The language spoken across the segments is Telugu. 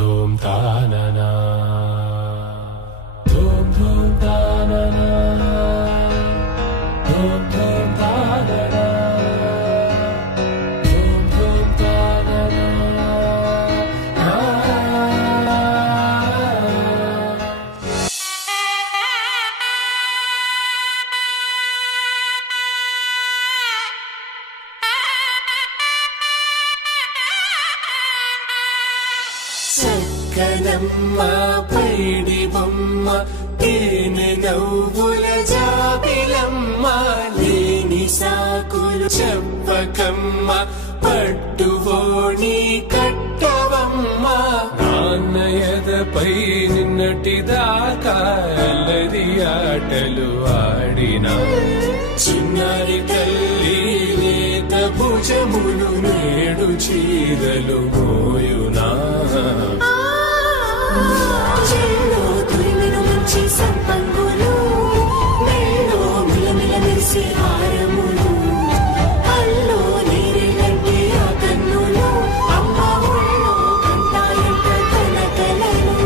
ధూమ్ తాననా ధూమ్ ధూమ్ తాననా ధూమ్ ధూమ్ తాననా ధూమ్ ధూమ్ తాననా చక్కనమ్మ పైడి బొమ్మ తేనె నవ్వుల జాబిలమ్మ లేని సాకులు చెప్పకమ్మ పట్టువోణి కట్టవమ్మ నాన్నయదపై నిన్నటిదాకా అల్లరి ఆటలు ఆడినా చిన్నారి తల్లి లేత భుజములు నేడు చీరలు మోయునా సంపంగులు మెళ్ళో మిలమిల మెరిసే హారములు అల్లో నీరిలంటే ఆ కన్నులు అమ్మ ఒళ్ళో కంటాయంట తన కలలు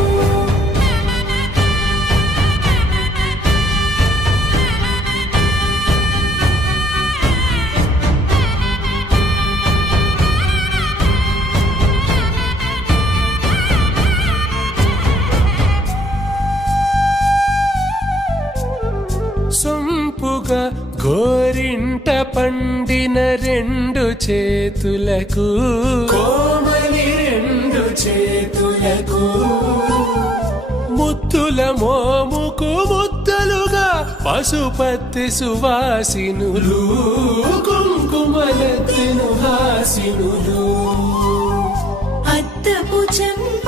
సొంపుగా గోరింట పండిన రెండు చేతులకు కోమలి రెండు చేతులకు ముద్దుల మోముకు ముద్దలుగా పశుపతి సువాసినులు కుంకుమలెత్తిను హాసినులు అద్దపు చెంప